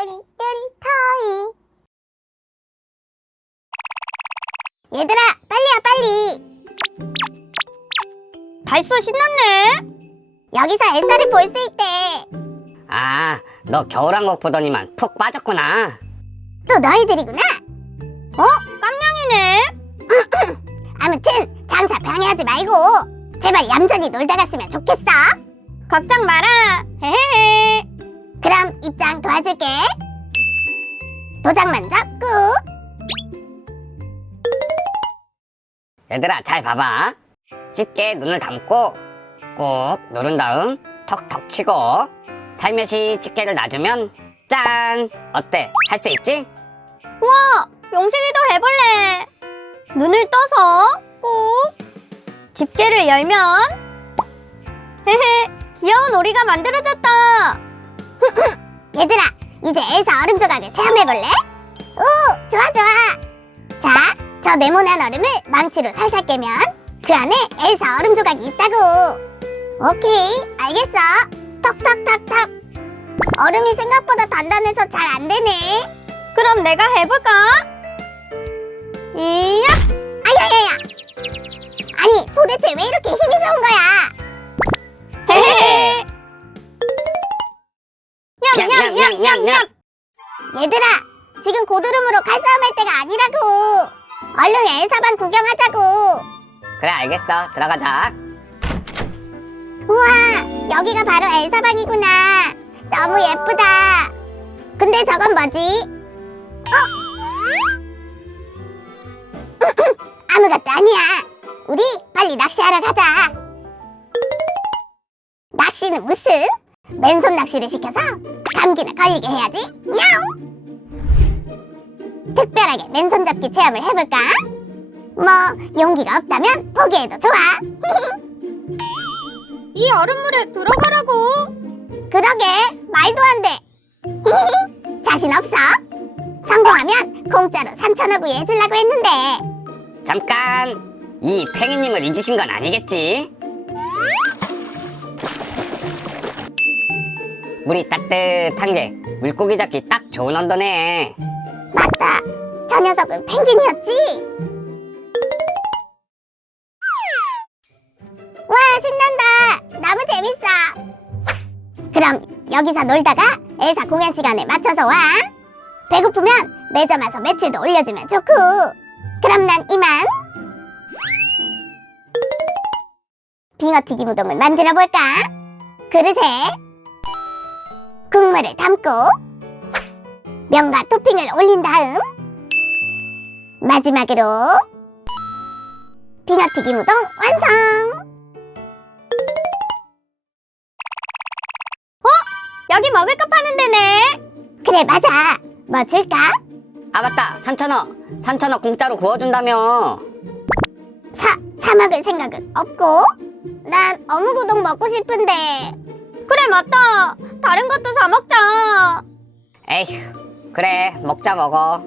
뚠뚠 터이. 얘들아, 빨리 와, 빨리. 발소 신났네. 여기서 엘사를 볼 수 있대. 아, 너 겨울왕국 보더니만 푹 빠졌구나. 또 너희들이구나. 깜냥이네. 아무튼 장사 방해하지 말고 제발 얌전히 놀다 갔으면 좋겠어. 걱정 마라. 헤헤헤. 그럼 입장 도와줄게. 도장 먼저 꾹. 얘들아, 잘 봐봐. 집게 눈을 감고 꾹 누른 다음 턱턱 치고 살며시 집게를 놔주면 짠! 어때? 할 수 있지? 우와, 용식이도 해볼래. 눈을 떠서 꾹. 집게를 열면 헤헤, 귀여운 오리가 만들어졌다. 얘들아, 이제 엘사 얼음 조각을 체험해볼래? 오, 좋아 좋아. 자, 저 네모난 얼음을 망치로 살살 깨면 그 안에 엘사 얼음 조각이 있다고. 오케이, 알겠어. 턱턱턱턱. 얼음이 생각보다 단단해서 잘 안 되네. 그럼 내가 해볼까? 이야! 아야야야. 아니, 도대체 왜 이렇게 힘이 좋은 거야? 헤헤헤. 냠냠냠냠냠. 얘들아, 지금 고드름으로 칼싸움할 때가 아니라고. 얼른 엘사방 구경하자고. 그래, 알겠어. 들어가자. 우와, 여기가 바로 엘사방이구나. 너무 예쁘다. 근데 저건 뭐지? 아무것도 아니야. 우리 빨리 낚시하러 가자. 낚시는 무슨? 맨손 낚시를 시켜서 감기나 걸리게 해야지. 야옹. 특별하게 맨손 잡기 체험을 해볼까? 뭐 용기가 없다면 포기해도 좋아. 이 얼음물에 들어가라고. 그러게, 말도 안 돼. 자신 없어? 성공하면 공짜로 3,000원 해주려고 했는데. 잠깐! 이 팽이님을 잊으신 건 아니겠지? 물이 따뜻한 게 물고기 잡기 딱 좋은 온도네. 맞다, 저 녀석은 펭귄이었지? 와, 신난다. 너무 재밌어. 그럼 여기서 놀다가 엘사 공연 시간에 맞춰서 와. 배고프면 매점 와서 매출도 올려주면 좋고. 그럼 난 이만. 빙어튀김 우동을 만들어 볼까? 그릇에 국물을 담고 면과 토핑을 올린 다음 마지막으로 빙어튀김 우동 완성! 여기 먹을 거 파는 데네. 그래, 맞아. 뭐 줄까? 아, 맞다! 3,000원! 3,000원 공짜로 구워준다며! 사 먹을 생각은 없고? 난 어묵 우동 먹고 싶은데. 그래, 맞다. 다른 것도 사 먹자. 에휴, 그래, 먹자 먹어.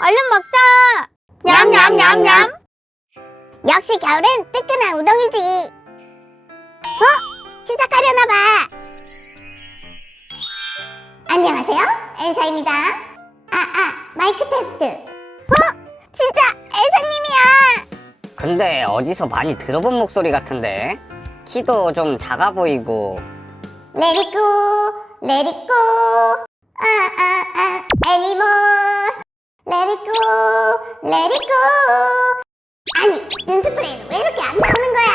얼른 먹자. 냠냠냠냠. 역시 겨울엔 뜨끈한 우동이지. 시작하려나 봐. 안녕하세요, 엘사입니다. 마이크 테스트. 진짜 엘사님이야. 근데 어디서 많이 들어본 목소리 같은데? 키도 좀 작아 보이고. 레리꼬 레리꼬 애니멀 레리꼬 레리꼬. 아니, 눈스프레이는 왜 이렇게 안 나오는 거야?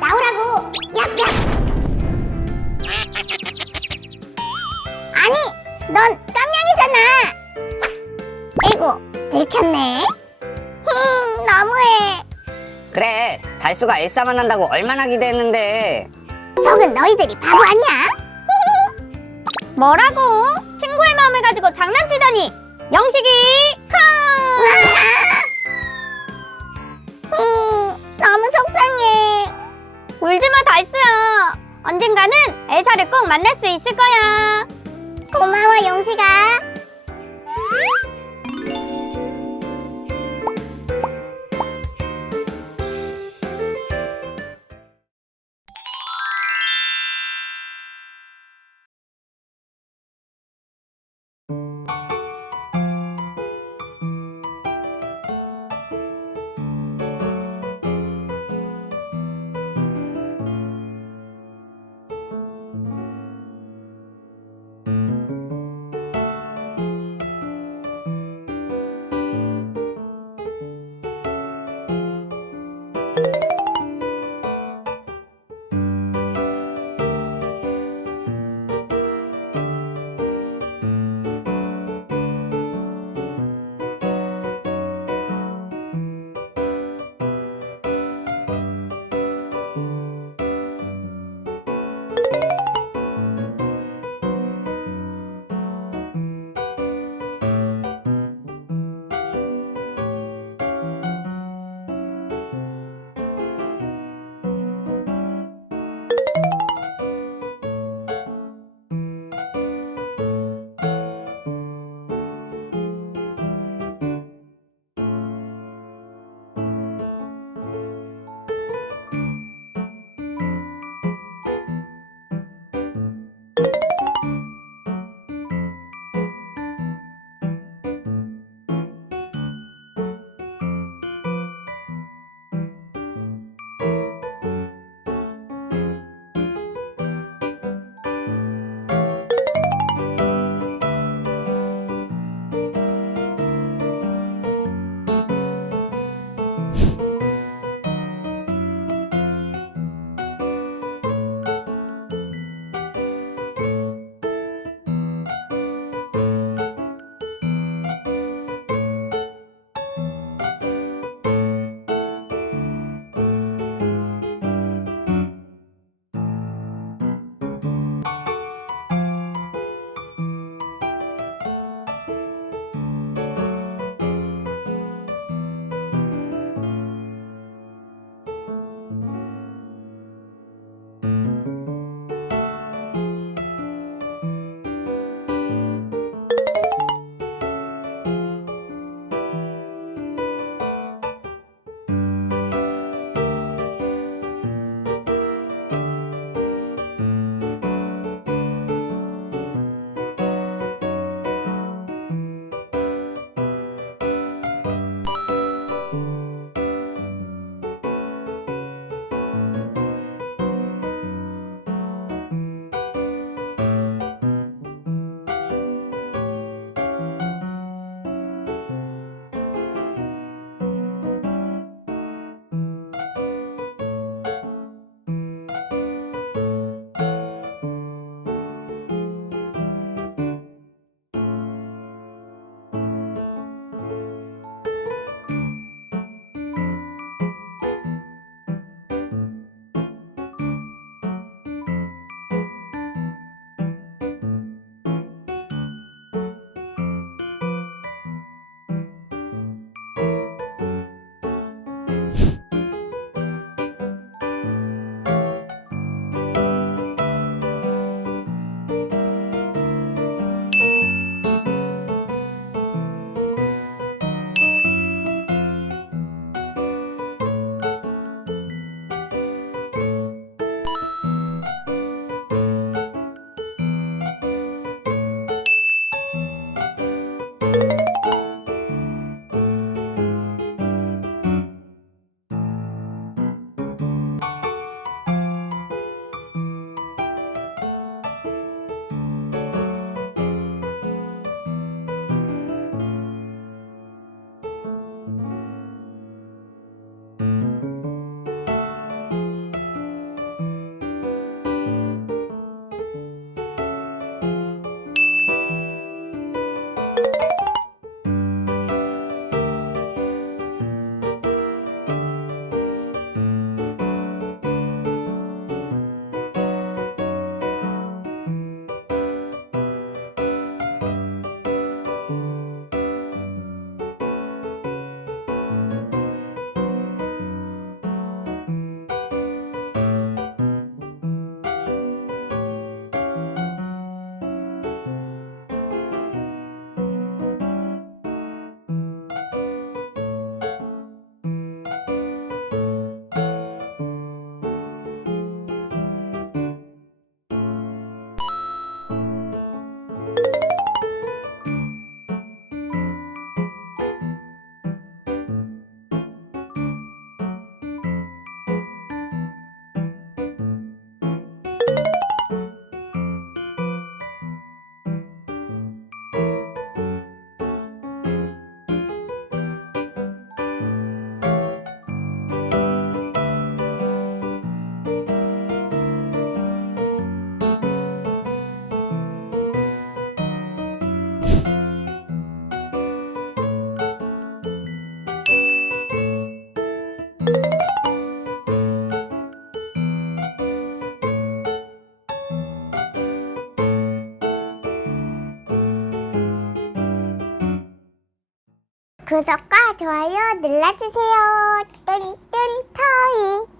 나오라고. 얍얍. 아니, 넌 깜냥이잖아. 에이구, 들켰네. 너무해. 그래, 달수가 엘사 만난다고 얼마나 기대했는데. 속은 너희들이 바보 아니야? 뭐라고? 친구의 마음을 가지고 장난치다니. 영식이 캉. 너무 속상해. 울지마, 달수야. 언젠가는 엘사를 꼭 만날 수 있을 거야. 고마워, 용식아. 구독과 좋아요 눌러주세요. 뚠뚠 터이.